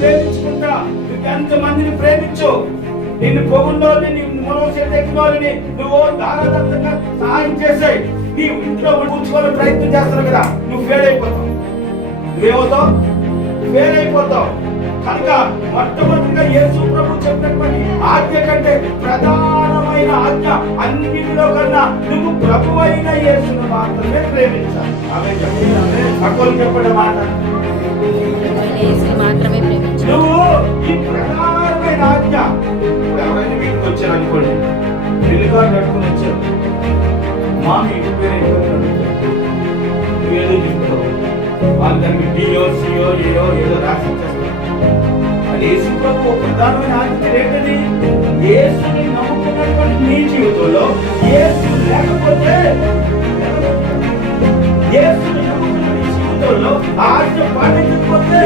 ప్రేమించుకుంటా. నువ్వు ఎంతమందిని ప్రేమించు. నిన్ను పొగుల్లో మోసేవాళ్ళని నువ్వు దారాదత్తంగా సహాయం చేసాయి. నీ ఇంట్లో కూర్చోవాలని ప్రయత్నం చేస్తావు కదా, నువ్వు ఫెయిల్ అయిపోతావు. నువ్వేమవుతావు? ఫెయిల్ అయిపోతావు. కనుక మొట్టమొదటిగా యేసు ప్రభు చెప్పినటువంటి ఆజ్ఞ కంటే ప్రధానమైన ఆజ్ఞ అన్నిటిలో కన్నా నువ్వు ప్రభు అయిన యేసును మాత్రమే ప్రేమించాలి. ఆమె చెప్పండి మాట. నువ్వు ఈ ప్రధానమైన ఆజ్ఞ. ఎవరైనా వీటికి వచ్చారు అనుకోండి, పెళ్లిగా కట్టుకుని వచ్చారు, మా మీ పేరు ఏదో చెప్తావు, వాళ్ళు దానికి డియో సియో ఏదో ఏదో రాసి చేస్తారు. అది యేసు ప్రభు ప్రధానమైన ఆజ్ఞ ఏంటది? యేసుని నమ్ముకున్నటువంటి నీ జీవితంలో యేసు లేకపోతే, యేసుని నమ్ముకున్న నీ జీవితంలో ఆజ్ఞ పాటించకపోతే